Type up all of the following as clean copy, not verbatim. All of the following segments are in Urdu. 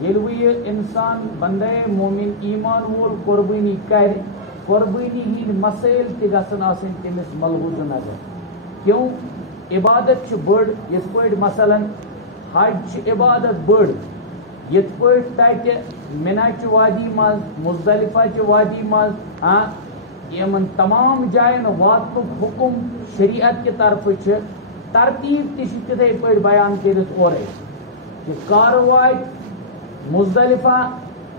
ییٚلہِ یہ انسان بندے مومن ایمان وول قربانی کر قربانی ہند مسائل تہِ گژھن آسٕنۍ تٔمِس ملحوظ نظر کیوں عبادت بٔڑ یِتھ پٲٹھۍ مثلاً حج چھِ عبادت بٔڑ یِتھ پٲٹھۍ تَتہِ مِنا چہِ وادی منٛز مزدلفہ چہِ وادی منٛز یِمن تمام جاین واتنُک حکم شریعت کہِ طرفہٕ چھِ ترتیٖب تہِ چھِ تِتھے پٲٹھۍ بیان کٔرِتھ اورے کہ کر واتہِ مزدلفہ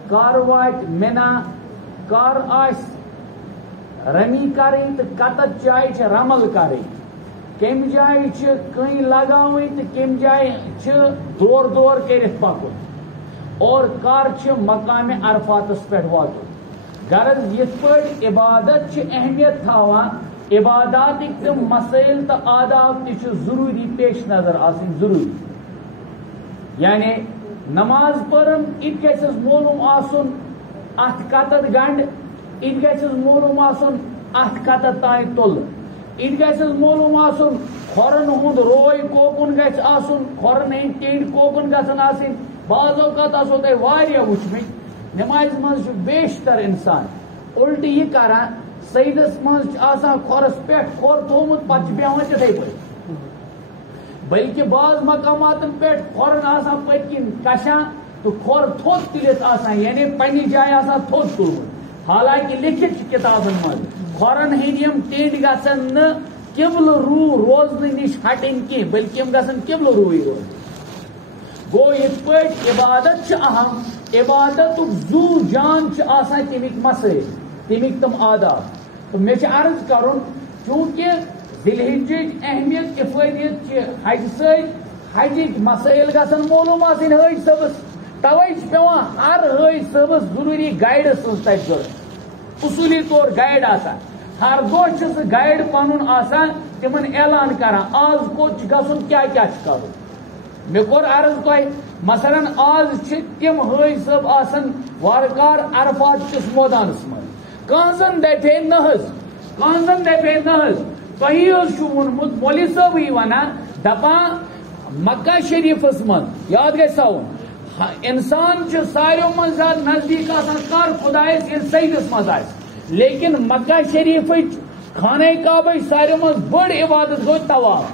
کر واتہِ مِنا کر آسہِ رمی کرٕنۍ تہٕ کتتھ جایہِ چھِ رمل کرٕنۍ کمہِ جایہِ چھِ کٔنۍ لگاوٕنۍ تہٕ کمہِ جایہِ چھِ دور دور کٔرِتھ پکُن اور کر چھِ مقامِ عرفاتس پٮ۪ٹھ واتُن غرض یِتھ پٲٹھۍ عبادت چھِ اہمیت تھاوان عباداتٕکۍ تِم مسائل تہٕ آداب تہِ چھِ ضروٗری پیش نظر آسٕنۍ ضروٗری یعنی نماز پٔرٕم اِتہِ گژھٮ۪س معلوٗم آسُن اتھ کتتھ گنڈ اِتہِ گژھٮ۪س معلوٗم آسُن اتھ کتتھ تانۍ تُلہٕ اِتہِ گژھٮ۪س معلوٗم آسُن کھۄرن ہُنٛد روے کوکُن گژھِ آسُن کھۄرن ہٕنٛدۍ ٹینڈۍ کوکُن گژھن آسٕنۍ بعض اوقات آسو تۄہہِ واریاہ وٕچھمٕتۍ نمازِ منٛز چھُ بیشتر انسان الٹہٕ یہِ کران سیدس منٛز چھُ آسان کھۄرس پٮ۪ٹھ کھۄر تھومُت پتہٕ چھُ بیہوان تِتھے پٲٹھۍ بلکہ بعض مقاماتن پٮ۪ٹھ کھۄرن آسان پٔتۍ کِنۍ کشان تہٕ کھۄر تھوٚد تُلِتھ آسان یعنی پننہِ جایہِ آسان تھوٚد تُلمُت حالانکہ لیکھِتھ چھُ کتابن منٛز کھۄرن ہٕنٛدۍ یِم ٹینڈۍ گژھن نہٕ قبلہٕ روٗ روزنہٕ نِش ہٹٕنۍ کینٛہہ بلکہ یِم گژھن قبلہٕ روٗے روزٕنۍ گوٚو یِتھ پٲٹھۍ عبادت چھِ اہم عبادتُک زوٗ جان چھِ آسان تَمِکۍ مسائل تَمِکۍ تِم آداب تہٕ مےٚ چھُ عرض کرُن چوٗنکہِ ذی الحجٕچ اہمیت افٲدیت چھِ حجہِ سۭتۍ حجٕکۍ مسائل گژھن معلوٗم آسٕنۍ حٲج صٲبس توے چھِ پیوان ہر حٲج صٲبس ضروٗری گایڈس سٕنٛز تتہِ ضروٗرت اصوٗلی طور گایڈ آسان ہر دۄہ چھُ سُہ گایڈ پنُن آسان تِمن اعلان کران آز کوٚت چھُ گژھُن کیاہ کیاہ چھُ کرُن مےٚ کوٚر عرض تۄہہِ مثلاً آز چھِ تِم حٲج صٲب آسان وارٕکار عرفات کِس مٲدانس منٛز کانٛہہ زن دپے نہ حظ کانٛہہ زن دپے نہ حظ تۄہی حظ چھُو ووٚنمُت مولوی صٲبٕے ونان دپان مکہ شریفس منٛز یاد گژھِ تھاوُن انسان چھُ ساروٕے منٛز زیادٕ نزدیٖک آسان کر خۄدایس ییٚلہِ سجدس منٛز آسہِ لیکن مکہ شریفٕچ خانہ کعبٕچ ساروٕے منٛز بٔڑ عبادت گوٚو طواف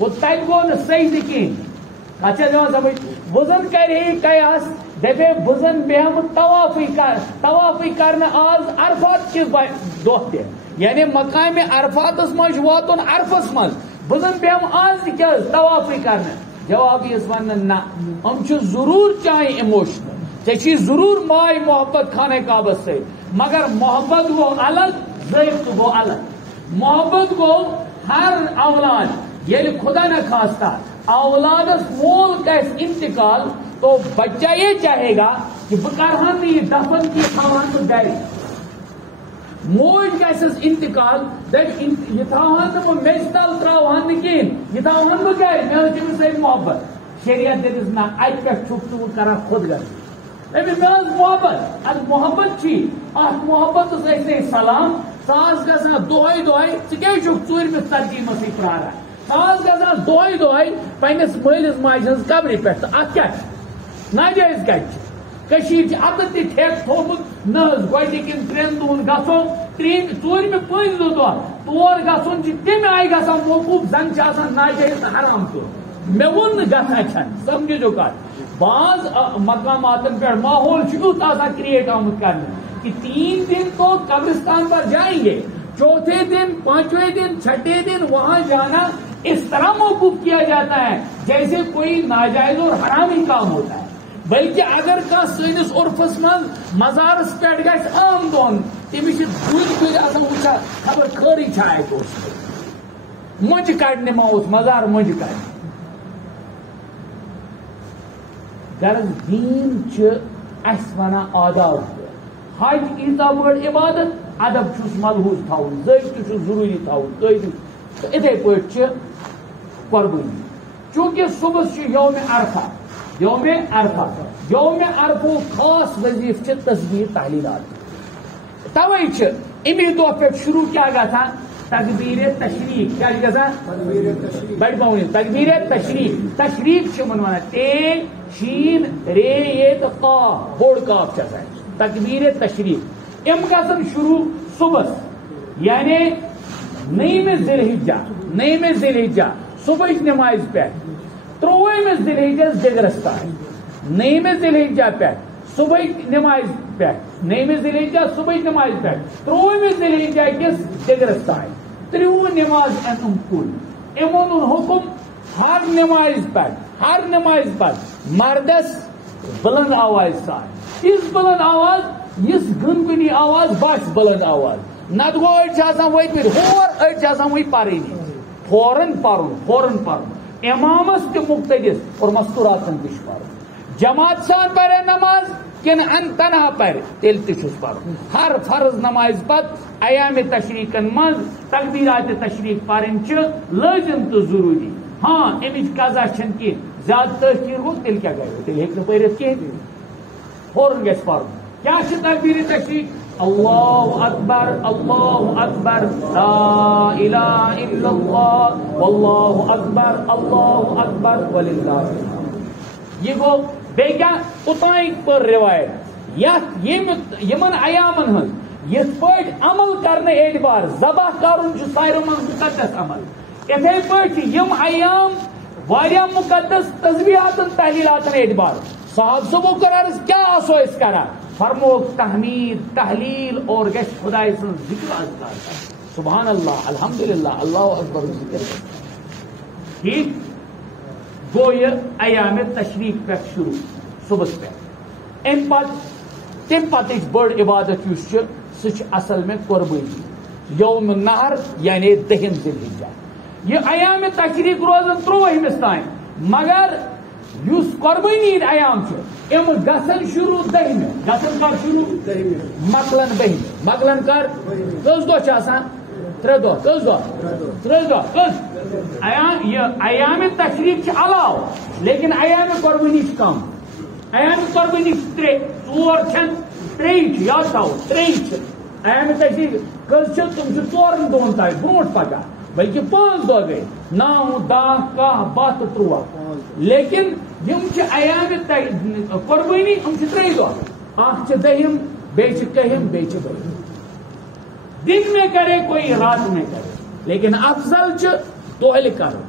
گوٚو تتہِ گوٚو نہٕ سجدٕ کِہیٖنۍ کتھ چھا دِوان سمجھ بہٕ زن کرِ ہے قیاس دپے بہٕ زن بیہمہٕ طوافٕے کرنہٕ آز عرفات کِس دۄہ تہِ یعنی مقامِ عرفاتس منٛز چھُ واتُن عرفس منٛز بہٕ زن بیہمہٕ آز تہِ کیٛازِ طوافٕے کرنہٕ جواب یُس وننہٕ نہ یِم چھِ ضروٗر چانہِ اِموشنل ژےٚ چھی ضروٗر ماے محبت خانہ کعبس سۭتۍ مگر محبت گوٚو الگ ضٲبطہٕ گوٚو الگ محبت گوٚو ہر اولاد ییٚلہِ خدا نخواستہ اولادس مول گژھِ انتقال تو بچہ یہ چاہے گا کہ بہٕ کرہا نہٕ یہِ دفن کینٛہہ تھاوہا بہٕ گرِ موج گژھٮ۪س انتقال دپہِ یہِ تھاوہا نہٕ بہٕ میٚژِ تل تراوہا نہٕ کِہیٖنۍ یہِ تھاوہا بہٕ گرِ مےٚ ٲس تٔمِس سۭتۍ محبت شریعت دٔپِس نہ اَتہِ پٮ۪ٹھ چھُکھ ژٕ کران خود غرضی دٔپِس مےٚ ٲس محبت ادٕ محبت چھی اتھ محبتس ٲسۍ سلام ژٕ آس گژھان دۄہے دۄہے ژٕ کیٛازِ چھُکھ ژوٗرمِس ترتیٖبسٕے پراران ژٕ آس گژھان دۄہے دۄہے پننس مٲلِس ماجہِ ہٕنٛز قبرِ پٮ۪ٹھ تہٕ اتھ کیٛاہ چھُ ناجٲیز کتہِ چھُ کٔشیٖرِ چھِ اتھ تہِ ٹھیکہٕ تھوٚومُت نہ حظ گۄڈنِکٮ۪ن 3 دۄہن گژھو ژوٗرمہِ 5 دۄہ تور گژھُن چھُ تمہِ آیہِ گژھان موقوٗف زن چھِ آسان ناجٲیز تہٕ حرام تور مےٚ ووٚن نہٕ گژھان چھنہٕ سمجھِو کتھ بعض مقاماتن پٮ۪ٹھ ماحول چھُ یُتھ آسان کریٹ آمُت کرنہٕ کہ 3 دن تو قبرستان پر جائیں گے 4تھے دن 5ویں دن 6ٹھے دن وہاں جانا اس طرح موقوف کیا جاتا ہے جیسے کوئی ناجائز اور حرامی کام ہوتا ہے بلکہ اگر کانٛہہ سٲنِس عرفس منٛز مزارس پٮ۪ٹھ گژھِ عام دۄہن تٔمِس چھِ دُرۍ آسان وٕچھان خبر خٲرٕے چھا اَتہِ اوسمُت مۄنٛجہِ کڑنہِ ما اوس مزار مۄنٛجہِ کڑنہِ غرض دیٖن چھُ اَسہِ ونان آداب حج ایٖژاہ بٔڑ عبادت ادب چھُس ملحوظ تھاوُن ضٲبطہٕ چھُ ضروٗری تھاوُن قٲیدٕ تہٕ اِتھے پٲٹھۍ چھِ قۄربٲنی چوٗنکہِ صُبحس چھُ یومِ عرفہ یومِ عرفُک خاص وظیٖفہٕ چھِ تسبیح تحلیٖلات توے چھِ امی دۄہ پٮ۪ٹھ شروٗع کیٛاہ گژھان تکبیر تشریق کیا گژھان بڑ پاؤں تکبیر تشریق تشریق ونان تے شین رے یہ تو قاف بوڑ قاف تکبیر تشریق ام گژھن شروع صبح یعنی 9 ذی الحجہ صبح نماز پہ 3 ذی الحجہ دگرس تان 9 ذی الحجہ پہ صبح نماز پہ 9 ذی الحجہ صبح نماز پہ 3 ذی الحجہ کس دگرس تان 30 نماز ان کل امن حکم ہر نماز پہ مردس بلند آواز سان اس بلند آواز اس گنگنی آواز بس بلند آواز نت گو وتمت ہور اڑ پرنی فوراً پرن امامس تہ مقتدس اور مستوراتن تہ پرن جماعت سان پرے نماز کن ان تنہا پر تیل تشس پرن ہر فرض نماز پت ایام تشریقن من تکبیرات تشریق پرن لازم تو ضروری ہاں امچ قضا چھن کی زیادہ تاخیر ہو تیل کیا کرے تیل ہیکہ پرت کہین فوراً گژھِ پرن کیا چھ تکبیر تشریق اللہ اکبر لا الہ الا اللہ واللہ اکبر وللہ یہ گو بیٚیہِ کیا اوتانۍ پر روایت یتھ یمن ایامن ہٕنٛز یتھ پٲٹھۍ عمل کرنہٕ اعتبار ذبح کرُن چھُ ساروی منٛز مقدس عمل یِتھَے پٲٹھۍ چھِ یِم ایام واریاہ مقدس تسبیحاتن تحلیلاتن اعتبار صاحب صبح کر عرض کیا آسو اس کرا فرموک تحمید تحلیل اور گشت خدای سن ذکر اذکار سبحان اللہ الحمدللہ اللہ اکبر ذکر ٹھیک گو یہ ایام تشریق پہ شروع صبح پہ ام تم پتہ بڑ عبادت اس سہ اصل میں قربانی یوم نہر یعنی 10 ذی الحجہ یہ ایام تشریق روزن 3 تان مگر اس قربانی ایام ام گھن شروع 10 گھن کر شروع مکلن 10 مکلن کر کس دہ 3 دہ کس دہ 3 دہ کس ایام تشریق علاو لیکن ایام قربانی کم ایام قربانی 3 4 چھن 3 یاد تھاو 3 ایام تشریق کس تم 4 دہن تک برونٹ پکا بلکہ 5 دہ گئی 9 10 10 12 13 لیکن یم ایام قربانی ہم 3 دہ اخ 10 بیچ کہم بیچ بہم دن میں کرے کوئی رات میں کرے لیکن افضل دہل کرو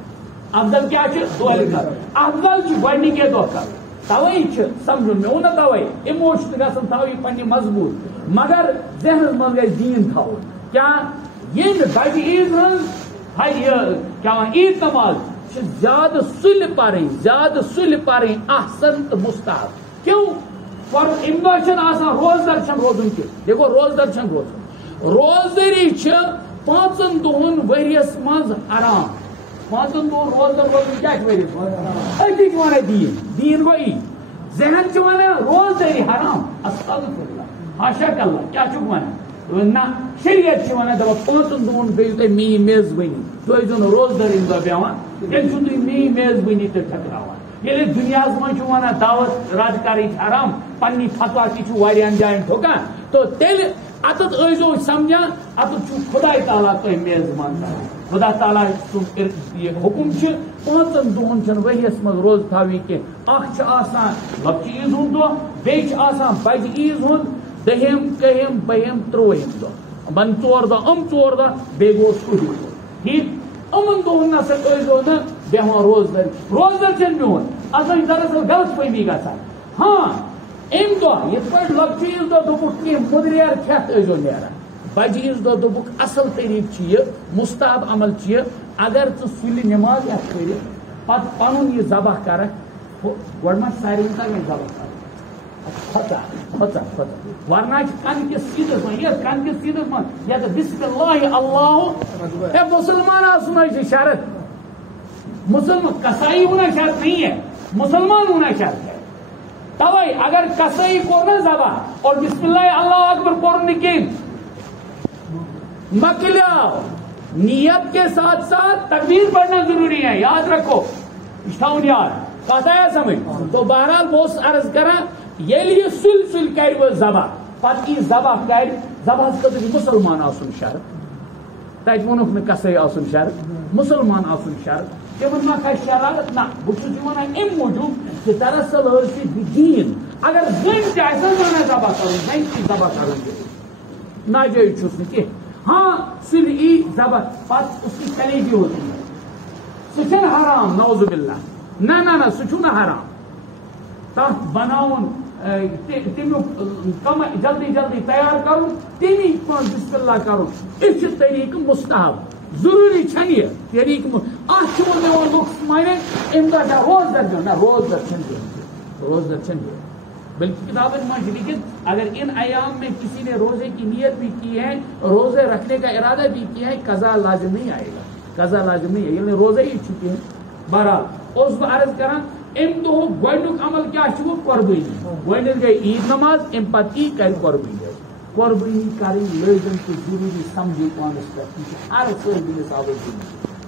افضل کیا دہل کرو افضل گۄڈنِکے دۄہ کرو توے سمجھن مے ووٚن توے ایموشن گژھن تھاوٕنۍ پننہِ مضبوط مگر ذہنس منٛز گژھِ دیٖن تھاوُن کیا ییٚمہِ بجہِ عیٖز ہٕنٛز کیا عیٖد نماز زیادہ سُلہِ پرٕنۍ احسن تو مستحب کیوں ام دہ روزدر روزن کی دیکھو روزدر روزن روزدری 5 دہن ؤریس مز حرام 5 دہن روزدر روزن کیا ؤریس أتی ونان دین گو یی ذہن ونان روزدری حرام استغفر اللہ حاشا اللہ کیا ونان نہ شریعت ونان دپان 5 دہن بیٚیہِ تُہۍ میٛٲنۍ میزبٲنی تُہۍ ٲسۍزیو نہٕ روزدر امہِ دۄہ بیٚہوان تیٚلہِ چھُو تُہۍ میٛٲنۍ میزبٲنی تہِ ٹھٔکراوان ییٚلہِ دُنیاہس منٛز چھُ ونان دعوت رد کرٕنۍ حرام پننہِ فتوا تہِ چھُ واریاہن جاین ٹھُکان تو تیٚلہِ اتت ٲسۍزیو سمجھان اتت چھُ خداے تعالیٰ تۄہہِ میزبان کران خدا تعالیٰ سُنٛد یہِ حُکم چھُ 5 دۄہن چھنہٕ ؤریس منٛز روزٕ تھاوٕنۍ کینٛہہ اکھ چھُ آسان لۄکچہِ عیٖز ہُنٛد دۄہ بیٚیہِ چھُ آسان بجہِ عیٖز ہُنٛد 10 کٔہِم 12 13 دۄہ بن 4 دۄہ 4 دۄہ بیٚیہِ گوٚو سُہ ٹھیک یِمن دۄہن نسا ٲسۍزیو نہٕ بیٚہوان روزدر چھنہٕ بِہُن اتھ چھِ دراصل غلط فہمی گژھان ہاں امہِ دۄہ یِتھ پٲٹھۍ لۄکچہِ عیٖز دۄہ دوٚپُکھ کینٛہہ مُدریر کھٮ۪تھ ٲسۍزیو نیران بجہِ عیٖز دۄہ دوٚپُکھ اصل طریٖقہٕ چھُ یہِ مستحب عمل چھُ یہِ اگر ژٕ سُلہِ نٮ۪ماز ہٮ۪کھ کٔرِتھ پتہٕ پنُن یہِ ذبح کرکھ گۄڈٕ ما چھِ ساروی تگان ذبح کرُن کھۄژا ورنہ چھِ کن کِس سیٖدس منٛز یتھ کن کِس سیٖدس منٛز یتھ بسم اللہ اللہ ہے مسلمان آسُن ہے شرط مسلمان کسائی ہونا شرط نہیں ہے مسلمان ہونا شرط ہے توے اگر کسائی کو نہ ذبح اور بسم اللہ اللہ اکبر پڑھنے کی مکلیاؤ نیت کے ساتھ ساتھ تکبیر پڑھنا ضروری ہے یاد رکھو اشتاؤن یاد پتہ ہے سمجھ تو بہرحال بہت عرض کرا یہ سل کر ذبح پتہ ذبح کر ذبح خطر مسلمان آسن شرط تت وونک نہ کسے آسن شرط مسلمان آسن شرط تمن ما کھسہِ شرارت نہ بہٕ چھُس یہِ وَنان اَمہِ موٗجوٗب کہِ دراصل ٲسۍ یہِ دیٖن اگر زٔنۍ تہِ آسہِ نہ زَنہِ ذبح کَرُن زَنہِ تہِ ذبح کَرُن ناجٲیز چھُس نہٕ کینٛہہ ہاں سُہ ای ذبح پتہٕ اس کی کلیجی ہوتی ہے سُہ چھُنہٕ حرام نعوذ باللہ نہ نہ نہ سُہ چھُنہٕ حرام تتھ بناوُن تمیُک کم جلدی جلدی تیار کرُن تمی پانہٕ بسم اللہ کرُن یہِ چھُ طریقہٕ مستحب ضروری چھنہٕ یہِ طریقہٕ اتھ چھُ وۄنۍ یِوان لُکھ مانے امہِ دۄہ چھا روزدر دیُن نہ روزدر چھنہٕ دیُن روزدر چھنہٕ دیُن بلکہ کتابن میں لکھت اگر ان ایام میں کسی نے روزے کی نیت بھی کی ہے روزے رکھنے کا ارادہ بھی کیا ہے قضا لازم نہیں آئے گا قضا لازم نہیں ہے یعنی روزے ہی چکے ہیں بہرحال اس بہ عرض کران ام دہ گۄڈنیُک عمل کیا چھُ قربانی گۄڈنیتھ گئی عید نماز ام پتہٕ یی کرِ قربانی قربانی کرٕنۍ لٲزم تہٕ ضروٗری سمجھو پانس پٮ۪ٹھ یہِ چھُ ہر سٲری نصاب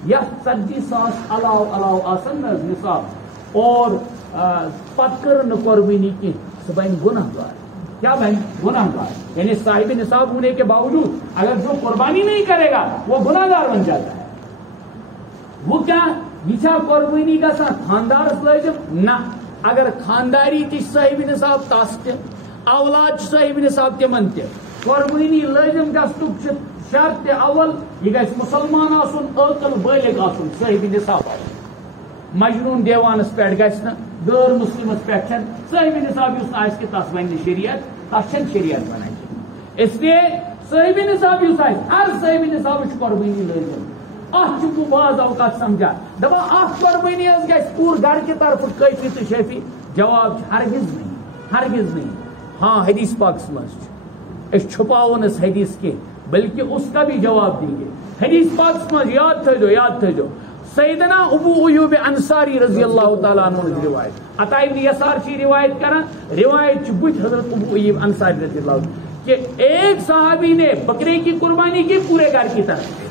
یتھ 40,000 علاوٕ آسن نہ نصاب اور پتہٕ کٔر نہٕ قربانی کینٛہہ سُہ بنہِ گناہ گار کیا بھائی گناہ گار یعنی صاحب نصاب ہونے کے باوجود اگر جو قربانی نہیں کرے گا وہ گناہ گار بن جاتا ہے وہ کیا یہ قربانی گژھان خاندارس لازم نہ اگر خانداری تہ صاحب نصاب تس تہ اولاد صاحب نصاب تمن تہ قربانی لازم گژھنُک چھُ شرط تہ اول یہ گژھِ مسلمان آسُن عاقل بالغ آسُن صاحب نصاب آسُن مجنون دیوانس پہ گژھِ نہ غیر مسلمس پہ صاحب نصاب اس آس کہ تس ون شریعت تس شریعت ونان اس لیے صاحب نصاب اس ہر صاحب نصاب قربانی لازم ات بعض اوقات سمجھا دپان اخ قربانی گھس پور گھر کی طرف کافی تو شفی جواب ہرگز نہیں ہاں حدیث پاکس مز چھپاون اس حدیث کی بلکہ اس کا بھی جواب دیں گے حدیث پاکس مز یاد تھو سیدنا ابو ایوب انصاری رضی اللہ تعالیٰ عنہ روایت عطا ابن یسار چی روایت کرا روایت بت حضرت ابو ایوب انصاری رضی اللہ عنہ کہ ایک صحابی نے بکرے کی قربانی کی پورے گھر کی طرف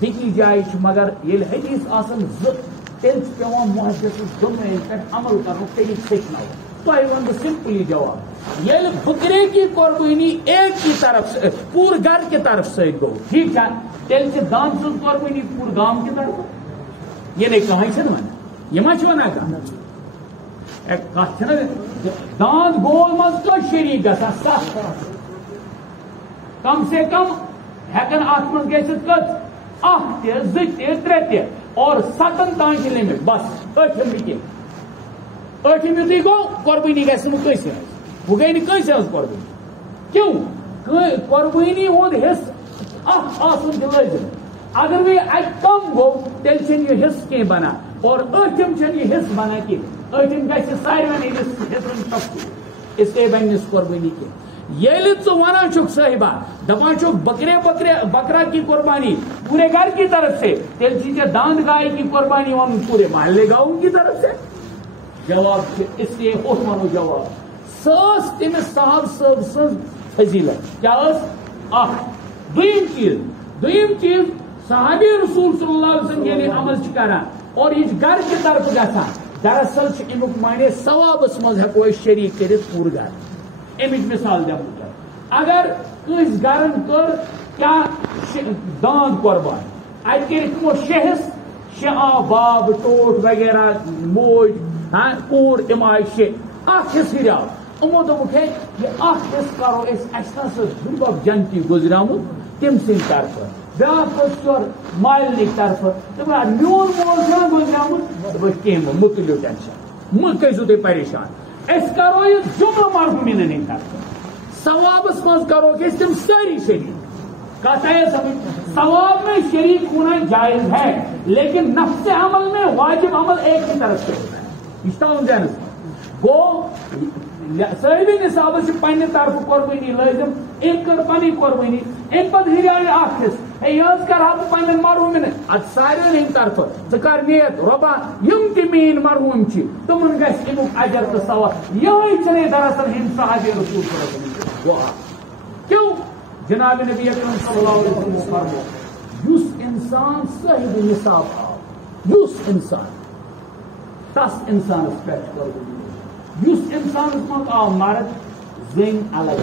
بیٚیہِ جایہِ چھُ مگر ییٚلہِ حدیث آسان زٕ تیٚلہِ چھُ پیٚوان محدثس دۄنوٕنی پٮ۪ٹھ عمل کرنُک طریقہٕ ہیٚچھناوُن تۄہہِ وَنہٕ بہٕ سمپلی جواب ییٚلہِ بکرے کی قربانی ایک کی طرف سے پورٕ گھر کی طرف سۭتۍ گوٚو ٹھیٖک چھا تیٚلہِ چھِ داند سٕنٛز قربانی پوٗرٕ گام کی طرف یہِ نَے کٕہٕنۍ چھِنہٕ وَنان یہِ ما چھِ وَنان کانٛہہ کتھ چھَنہ داند گول منٛز کٔژ شریٖک گژھان 7 کم سے کم ہٮ۪کن اتھ منٛز گٔژھِتھ کٔژ 1 تہِ 2 تہِ 3 تہِ اور 7 تام چھِ لِمٹ بس 8م نہٕ کینٛہہ 8م یُتھُے گوٚو قربانی گژھِ نہٕ کٲنٛسہِ ہٕنٛز وۄنۍ گٔے نہٕ کٲنٛسہِ ہٕنٛز قربانی کیوں قربانی ہُنٛد حصہٕ اکھ آسُن تہِ لٲزم اگر وۄنۍ اَتہِ کم گوٚو تیٚلہِ چھِنہٕ یہِ حصہٕ کینٛہہ بنان اور 8م چھَنہٕ یہِ حصہٕ بنان کینٛہہ 8م گژھِ ساروٮ۪ن ہٕنٛدِس حصن تقسیٖم اسلیے بنہِ نہٕ قربانی کینٛہہ ییٚلہِ ژٕ وَنان چھُکھ صٲحبہ دپان چھُکھ بکرا کی قربانی پورے گھر کی طرف سے تیٚلہِ چھی ژےٚ داند گائے کی قربانی وَنُن پورے محلے گاؤں کی طرف سے جواب چھُ اس لیے ہوٚت وَنو جواب سۄ ٲس تٔمِس صاحب صٲب سٕنٛز فضیلت کیٛاہ ٲس اکھ دوٚیِم چیٖز صحابی رسول صلی اللہ علیہ وسلم ییٚلہِ عمل چھِ کران اور یہِ چھِ گھر کی طرف گژھان دراصل چھُ امیُک معنی ثوابس منٛز ہٮ۪کو أسۍ شریٖک کٔرِتھ پوٗرٕ گھر امچ مثال دمو اگر کٲنٛسہِ گرن کٔر کیٛاہ داند قربان اتہِ کٔرِکھ تِمو 6 حصہٕ 6 آو باب ٹوٹھ وغیرہ موج کوٗر تِم آیہِ 6 اکھ حصہٕ ہُریو یِمو دوٚپُکھ ہے یہِ اکھ حصہٕ کرو أسۍ اَسہِ نہ سا دُربب جنتی گُزریومُت تٔمۍ سٕنٛدِ طرفہٕ بیٛاکھ اوس ژور مالنٕکۍ طرفہٕ دوٚپُن میون مول چھُنہ گُزریومُت دوٚپُکھ کینٛہہ مہ تُلِو ٹینشن مہ کٔرۍزیو تُہۍ پریشان أسۍ کرو یہِ جملہٕ مرحوٗمیٖنن ہٕنٛدِ طرفہٕ ثوابس منٛز کرو أسۍ تِم سٲری شریٖک کتھ آیا سمجھ ثواب میں شریک ہونا جائز ہے لیکن نفس عمل میں واجب عمل ایک کی طرف سے ہوتا ہے یہ ذہنس گو صاحب نصابس پنہ طرف قربانی لازم ام کر پنی قربانی ام پتہ ہریاو اکھ حصہٕ ہے یہ کرہا بہٕ پنن مرحوٗمن ات سارین ہٕنٛدِ طرفہٕ ژٕ کر نیت رۄبا یم تہِ میٲنۍ مرحوٗم چھِ تمن گژھِ امیُک اجر تہٕ ثواب یہے چھنہٕ دراصل ہند صحابی رسول صلی اللہ علیہ وسلم دعا کیوں جناب نبی اکرم صلی اللہ علیہ وسلم فرمو یُس انسان صاحب نصاب آو یُس انسان تس انسانس پٮ۪ٹھ قربانی یُس انسانس منٛز آو مرد زٔنۍ الگ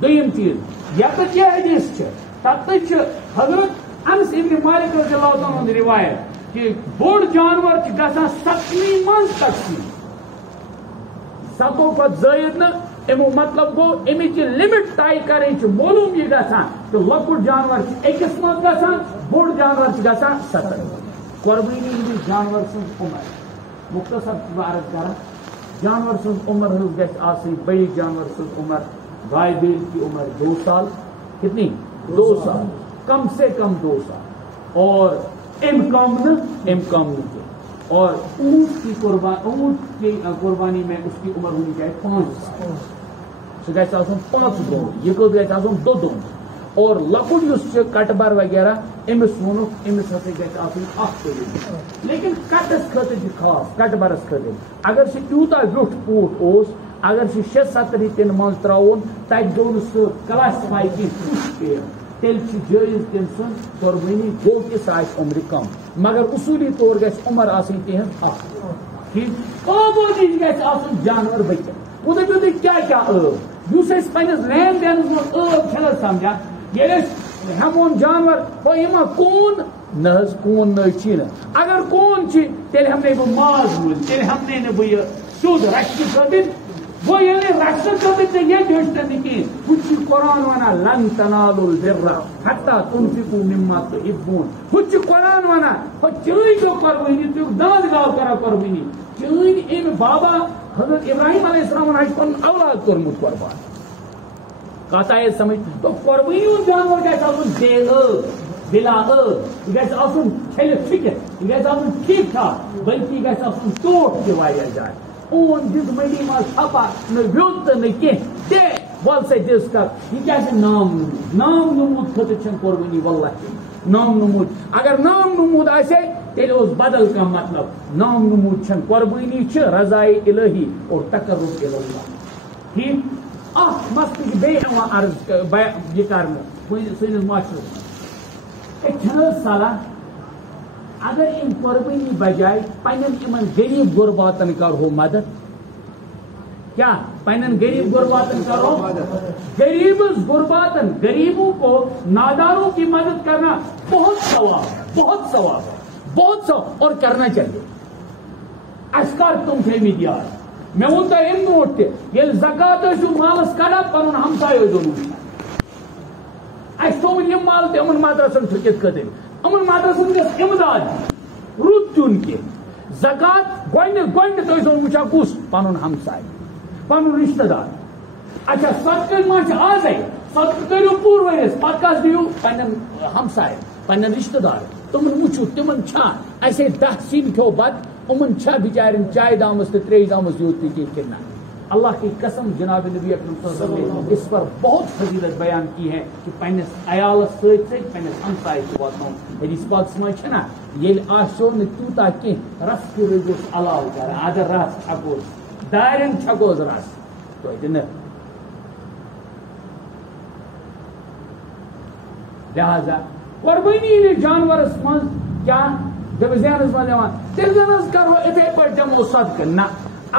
دوٚیِم چیٖز یَتَتھ یہِ حدیث چھِ تت حضرت انس ابن مالک رضی اللہ عنہ روایت کہ بوڑ جانور گژھان 7ویں منٛز تقسیم 7 پتہٕ زٲیِد نہٕ امیُک مطلب گوٚو امِچ لِمٹ طے کرٕنۍ چھِ معلوٗم یہِ گژھان تہٕ لۄکُٹ جانور چھِ أکِس منٛز گژھان بوٚڑ جانور چھِ گژھان 7 قۄربٲنی ہٕنٛدِس جانور سٕنٛز عمر مختصر عرض کران جانور سٕنٛز عمر حظ گژھِ آسٕنۍ بٔڑِس جانور سٕنٛز عمر گائے بیل کی عمر 2 سال کتنی 2 سال کم سے کم 2 سال اور ام کم نہیں اور اونٹ کی قربانی میں اس کی عمر ہونی چاہیے 5 سال سہ گژھِ آسُن 5 دۄہ یہ گژھِ آسُن 2 دۄہ اور لۄکُٹ یُس چھُ کٹبر وغیرہ أمِس ووٚنُکھ أمِس ہسا گژھِ آسُن 1 ؤری لیکن کٹس خٲطرٕ چھُ خاص کٹبرس خٲطرٕ اگر سُہ تیوٗتاہ ویوٚٹھ پوٗٹھ اوس اگر سُہ 6-7 ریتن منٛز ترٛاوُن تتہِ گوٚو نہٕ سُہ کلاسفاے کینٛہہ کُس پیٚیہِ تیٚلہِ چھُ جٲیز تٔمۍ سُنٛد قۄربٲنی گوٚو کہِ سُہ آسہِ عمرِ کم مگر اصوٗلی طور گژھِ عمر آسٕنۍ تِہنٛز 1 ٹھیٖک آبٲدی گژھِ آسُن جانور بٔچِتھ وۄنۍ دٔپِو تُہۍ کیٛاہ ٲب یُس أسۍ پنٛنِس لین دینس منٛز ٲب چھِنہٕ سمجھان ییٚلہِ أسۍ ہٮ۪مون جانور ہو یِما کوٗن نہ حظ کوٗن نٔے چھی نہٕ اگر کوٗن چھِ تیٚلہِ ہٮ۪منے بہٕ ماز مٔلۍ تیٚلہِ ہٮ۪منے نہٕ بہٕ یہِ سیوٚد رچھنہٕ خٲطرٕ گوٚو ییٚلہِ رچھنہٕ خٲطرٕ ژےٚ ییٚتہِ ہیٚچھنہٕ نہٕ کِہیٖنۍ ہُہ چھُ قرآن ونان لن تنالوا البر حتى تنفقوا مما تحبون ہُہ چھُ قرآن ونان ہو چٲنۍ گوٚو قۄربٲنی تُہۍ داند گاو کران قۄربٲنی چٲنۍ أمۍ بابا حضرت ابراہیم علیہ السلامن حظ چھُ پنُن اولاد کوٚرمُت قۄربان کتھ آیہِ سمجھ تو قۄربٲنی ہُنٛد جانور گژھِ آسُن بے ٲب بلا ٲب یہِ گژھِ آسُن چھٔلِتھ پھِکِتھ یہِ گژھِ آسُن ٹھیٖک ٹھاک بلکہِ یہِ گژھِ آسُن ٹوٹھ تہِ واریاہ زیادٕ اون دِژ مٔنڈی منٛز تھپا نہٕ ویوٚد تہٕ نہٕ کینٛہہ دے وَل سا دِژ کتھ یہِ کیٛاہ چھِ نام نموٗد خٲطرٕ چھنہٕ قۄربٲنی واللہ نام نموٗد اگر نام نموٗد آسہِ ہے تیٚلہِ اوس بدل کانٛہہ مطلب نام نموٗد چھنہٕ قۄربٲنی چھِ رضایہِ الہی اور تقرب الاللہ ٹھیٖک اکھ مسلہٕ چھِ بیٚیہِ یِوان عرض یہِ کرنہٕ سٲنِس معاشرس منٛز ہے چھنہٕ حظ صلاح اگر ام قۄربٲنی بجائے پنن یمن غریب غرباتن کرو مدد کیا پنن غریب غرباتن کرو غریبوں کو ناداروں کی مدد کرنا بہت ثواب ہے اور کرنا چاہیے اسکار تم تھے میڈیا میں ون تۄہہِ امہِ برونٛٹھ تہِ ییٚلہِ زکات ٲسِو مالس کڑان پنُن ہمساے ٲسۍزیو نہٕ وٕچھان اَسہِ تھوٚوُن یِم مال تہِ یِمن مدرسن ٹھُکِتھ خٲطرٕ یِمن مدرسن گژھِ امداد رُت دیُن کینٛہہ زکات گۄڈنٮ۪تھ ٲسۍزیو وٕچھان کُس پنُن ہمساے پنُن رشتہٕ دار اچھا صدقہٕ ما چھِ آزے صدقہٕ کٔرِو پوٗرٕ ؤرِیَس پتہٕ کس دِیِو پننٮ۪ن ہمساین پننٮ۪ن رشتہٕ دارن تِمن وٕچھِو تِمن چھا اَسے 10 سِنۍ کھیوٚو بتہٕ یِمن چھا بِچارٮ۪ن چاے دامٕژ تہٕ ترٛیش دامٕژ یوٗت تہِ کینٛہہ کِنہٕ نہ اللہ کی قسم جناب نبی اکرم صلی اللہ علیہ وسلم نے اس پر بہت فضیلت بیان کی ہے کہ پنس عیالس ست پنس ہمسائے واتن حدیث پاکس من چھنا ییٚلہِ آسیو نہٕ تیوٗتاہ کینٛہہ رس تہِ روزوس علاوٕ کران اگر رس چھکوس دارٮ۪ن چھکوس رس توتہِ نہٕ لہذا قۄربٲنی ہٕنٛدِس جانورس منٛز کیٛاہ ذہنس منٛز یِوان تیٚلہِ زن حظ کرو اِتھے پٲٹھۍ دِمو صدقہٕ نہ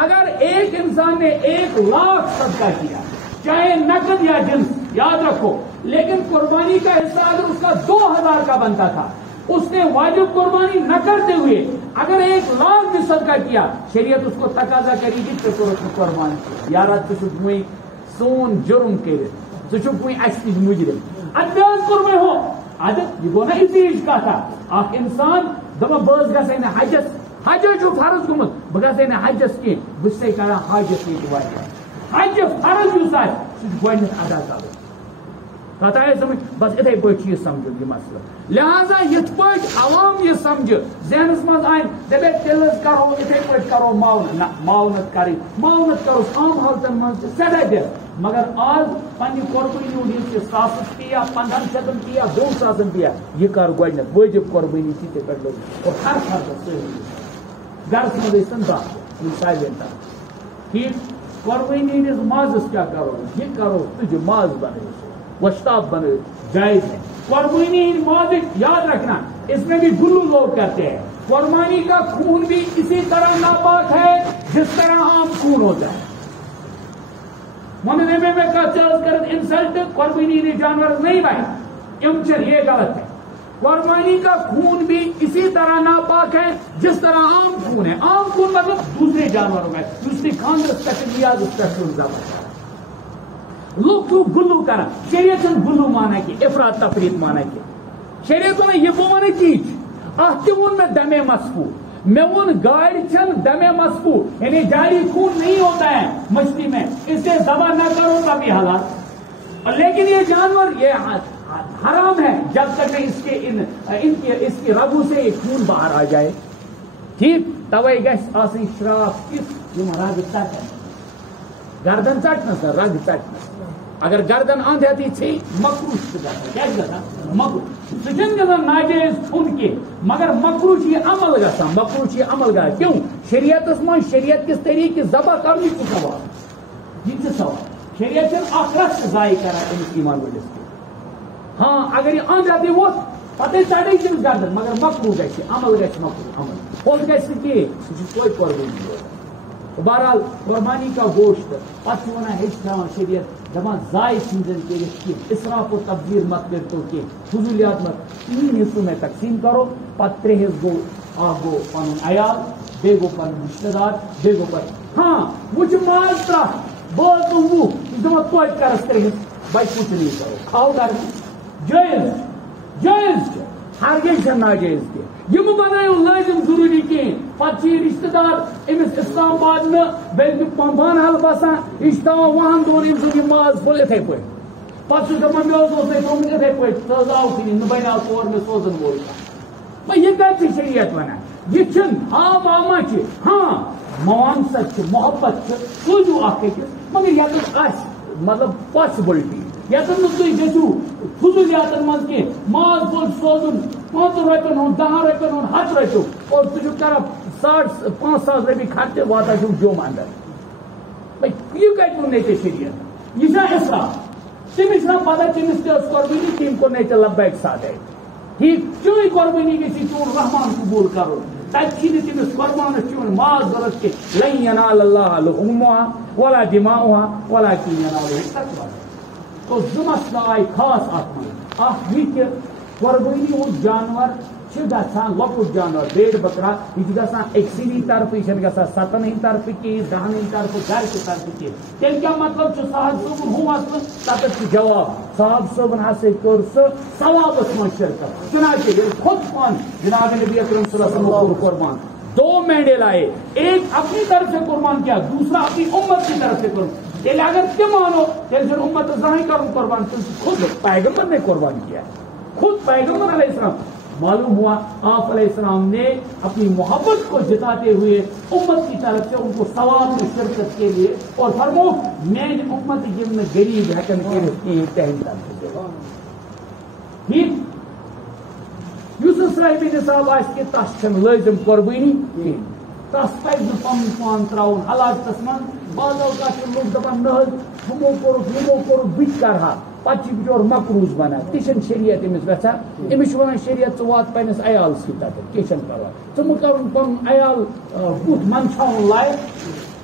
اگر ایک انسان نے 1 لاکھ صدقہ کیا چاہے نقد یا جنس یاد رکھو لیکن قربانی کا حصہ اگر اس کا 2000 کا بنتا تھا اس نے واجب قربانی نہ کرتے ہوئے اگر 1 لاکھ بھی صدقہ کیا شریعت اس کو تقاضا کرے گی تو قربانی یار وہیں سون جرم کرے وہیں اس مجرم ادیاز قربے ہو عادت یہ گو نا اتیج کا تھا اخ انسان دپا بس گژھے نا حجس حج فرض گوٚمُت بہٕ گژھے نہٕ حجس کینٛہہ بہٕ چھُسے کران حاجت ییٚتہِ واریاہ حج فرض یُس آسہِ سُہ چھُ گۄڈنٮ۪تھ ادا کرُن کتھ آیہِ سمجھ بس اِتھے پٲٹھۍ چھُ یہِ سمجھُن یہِ مسلہٕ لہذا یِتھ پٲٹھۍ عوام یہِ سمجھِ ذہنس منٛز آیہِ دپے تیٚلہِ حظ کرو اِتھے پٲٹھۍ کرو معاونت نہ معاونت کرٕنۍ معاونت کروس عام حالتن منٛز تہِ سٮ۪ٹھاہ دِتھ مگر آز پننہِ قۄربٲنی ہُنٛد یُس یہِ 1000 پیا 1500 پیا 2000 پیا یہِ کر گۄڈنٮ۪تھ واجب قۄربٲنی چھِ ژےٚ پٮ۪ٹھ لوٚگمُت اور ہر فرضس سٲری گرس منٛز ٲسۍتن دہ سالین تام ٹھیٖک قۄربٲنی ہٕنٛدِس مازس کیٛاہ کرو یہِ کرو تُجہِ ماز بنٲیِو گوشتاب بنٲیِو جایز ہے قربانی ماضی یاد رکھنا اس میں بھی گلو لوگ کرتے ہیں قربانی کا خون بھی اسی طرح ناپاک ہے جس طرح عام خون ہوتا ہے انسلٹ قربانی جانور نہیں بھائی یہ غلط ہے. قربانی کا خون بھی اسی طرح ناپاک ہے جس طرح عام خون ہے. عام خون مطلب دوسرے جانوروں کا اس نے خاندرس پہ لیا اس پہ لوگ تو گلو کرا شریعت گلو مانا کی افراد تفریق مانا کی شریعت نے یہ مانا چیز ات میں دمے مسفو میں ون گاڑی چن دمے مسفو یعنی جاری خون نہیں ہوتا ہے مچھلی میں اسے ذبح نہ کرو تبھی حالات. لیکن یہ جانور یہ حرام ہے جب تک اس کی رگو سے یہ خون باہر آ جائے. ٹھیک توے گھس آسن شراف کس رگ ٹٹن گردن ٹٹنس رگ ٹٹنس اگر گردن اندھی ٹھیک مکروش کیا مکرو سہ ناجائز خون کی مگر مکروش یہ عمل گا مکروش یہ عمل گا کیوں شریعت من شریعت کس طریقے ذبح کرنے کی سوال یہ سوال شریعت اخرت ضائع کران امس ایمان ولس کی. ہاں اگر یہ اندھی ووت پتہ ٹڑے تمس گردن مگر مکرو گھس عمل گھس مکرو عمل پوز گھس کی کوئی قربانی. بہرحال قربانی کا گوشت پتہ ونان ہیچھناوان شریعت دپان ضائع چیزن کر اسراف و تبذیر مت کر تو کی فضولیات مت 3 حصوں میں تقسیم کرو پتہ 3 حص گو اخ گو پن عیال بی گو پن رشتہ دار بی گو پن ہاں وچ ماز ترہ بہت وہ دپان توتہ کرس 3 حص بچ کچھ نہیں کرو کھاؤ گھر میں جائز جائز ہرگز ناجائز کی یہ بناو لازم ضروری کہیں پتہ رشتہ دار امس اسلام آباد میں بیل بان حل بسان یہ وہن دون یہ ماز پھل اتھے پہ پتہ دپان مے تھومت اتھے پہ تز آو کھین بناو تور میں سوزن وول یہ کتھ شریعت ونان یہ چھ ہاں ماما ہاں موانست محبت سوزو اخ أکِس مگر یتھ آس مطلب پاسبلٹی یتن تھی گھو فضولیاتن من کی ماز پھول سوزن 5 رۄپین ہُنٛد 10 رۄپین ہُنٛد 100 رۄپیو اور تھی کران 5,000 رۄپیہِ خرچہ واتان چھو جوم اندر یہ کتہ وون ژےٚ شریعت یہ چھا اسراف تمس چھا پتہ تمس تہ قربانی تم کور ژےٚ لبیک سادے ٹھیک چون قربانی گژھی چون رحمان قبول کرو تتہ تمس قربانس چون ماز ضرورت کہ لن ینال اللہ لحومها ولا دماؤها ولكن يناله التقوى. تو زمس آئی خاص ات من اخ یہ کہ قربانی ہند جانور گھان لکٹ جانور بیڑ بکرا یہ گھان اکسنی طرف یہ گھان 7 ہند طرف کی 10 ہند طرف گھر کی طرف کی تیل کیا مطلب صاحب صبن ہوں مسل تک جواب صاحب صبن ہسا کر سہ ثوابس من شرکت چنانچہ خود پان جناب نبی اکرم صلی اللہ علیہ وسلم قربان 2 مینڈے لائے ایک اپنی طرف سے قربان کیا دوسرا اپنی امت کی طرف سے قربان. تیل اگر تم مانو تیل پھر امت زہیں کروں قربان خود پیغمبر نے قربان کیا خود پیغمبر علیہ السلام. معلوم ہوا آپ علیہ السلام نے اپنی محبت کو جتاتے ہوئے امت کی طرف سے ان کو ثواب میں شرکت کے لیے اور فرمو میں امت جن میں غریب ہیکن کی تہن ٹھیک اس صاحب نصاب آس کہ تس لازم قربانی تس پہ پن پان تراؤن حلاکتس من بعض اوقات لوگ دپان نہ ہمو کور بت کرہا پتہ بچور مقروض بنان تہ شریعت امس ویسان امس ونان شریعت وات پنس عیالس کی تک کی پرواہ ژٕ مہ کر پن عیال بت منچاؤن لائق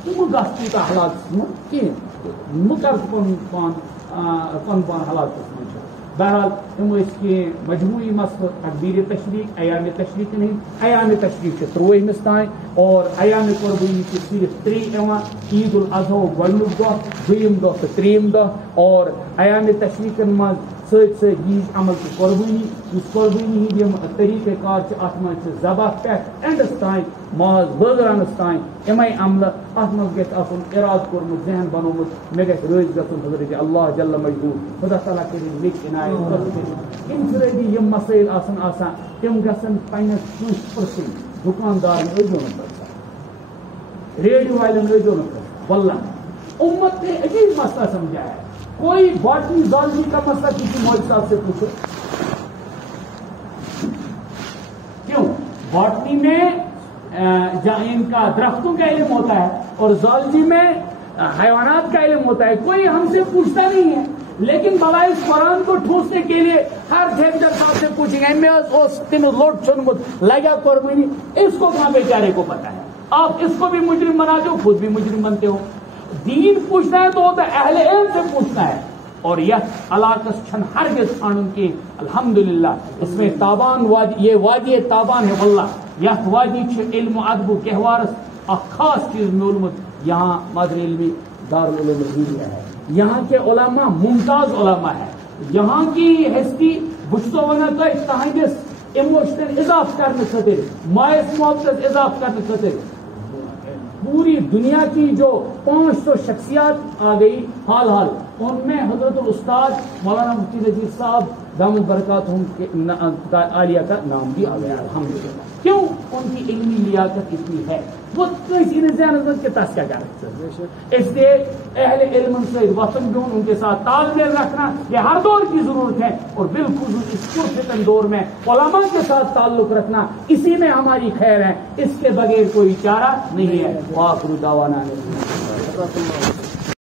ژٕ مہ گژھ تیوتاہ حلاکتس من کہین مہ کر پن پان حلاکتس من. بہرحال ہم کی مجموعی مسئلہ تقبیر تشریق ایام تشریق نہیں ایام تشریق 3 تان اور ایام قربانی کی صرف 3 عید الاضحیٰ گۄڈنیُک دۄہ دوٚیِم دۄہ تو 3یم دۄہ اور ایام تشریق من ست ییج عمل تو قربانی اس قربانی ہند طریقہ کار ات من ذبح پہ اینڈس تان ماز بٲگراونس تان امے عملہ ات من گژھِ آسُن اراد کورمُت ذہن بنومُت مے گژھِ رٲضۍ گژھُن حضرت اللہ جل مجدوٗر خدا تعالیٰ کٔرِنۍ مےٚ عنایت انفرٲدی یم مسائل آسان تم گژھن پننس 1% دکاندارن ٲسۍزیو نہٕ پرژھان ریڈیو والٮ۪ن ٲسۍزیو نہٕ پرژھان واللہ امت نے عجیب مسئلہ سمجھایا ہے. کوئی باٹنی زالجی کا مسئلہ کسی مولوی صاحب سے پوچھو کیوں باٹنی میں ان کا درختوں کا علم ہوتا ہے اور زالجی میں حیوانات کا علم ہوتا ہے کوئی ہم سے پوچھتا نہیں ہے لیکن بلائے اس قرآن کو ٹھوسنے کے لیے ہر ٹھیکیدار صاحب سے پوچھیں گے میں تین لوٹ چنمت لگا قربانی اس کو کہاں بیچارے کو پتا ہے آپ اس کو بھی مجرم بنا دو خود بھی مجرم بنتے ہو. دین پوچھنا ہے تو ہوتا ہے اہل علم سے پوچھنا ہے اور یہ علاقس چھن ہرگز ژھانڈن کی الحمدللہ اس میں تابان وادی یہ وادی تابان ہے واللہ یت وادی چھ علم و ادب و گہوارس اخ خاص چیز میولمت یہاں مادر علمی دارالعلوم ہدیہ ہے یہاں کے علماء ممتاز علماء ہے یہاں کی ہستی بچتو ونہ تہندس ایموشنل اضافہ کرنے خاطر مائس محبت اضافہ کرنے خاطر پوری دنیا کی جو 500 شخصیات آ گئی حال حال ان میں حضرت الاستاد مولانا مفتی نذیر صاحب دام برکاتہم عالیہ کا نام بھی آ گیا الحمدللہ کیوں ان کی علمی لیاقت اتنی ہے وہ کسی نے ذہن کے تس کیا کر اس لیے اہل علم سے وطن بہن ان کے ساتھ تال میل رکھنا یہ ہر دور کی ضرورت ہے اور بالخصوص اس پرفتن دور میں علماء کے ساتھ تعلق رکھنا اسی میں ہماری خیر ہے اس کے بغیر کوئی چارہ نہیں ہے وآخر دعوانا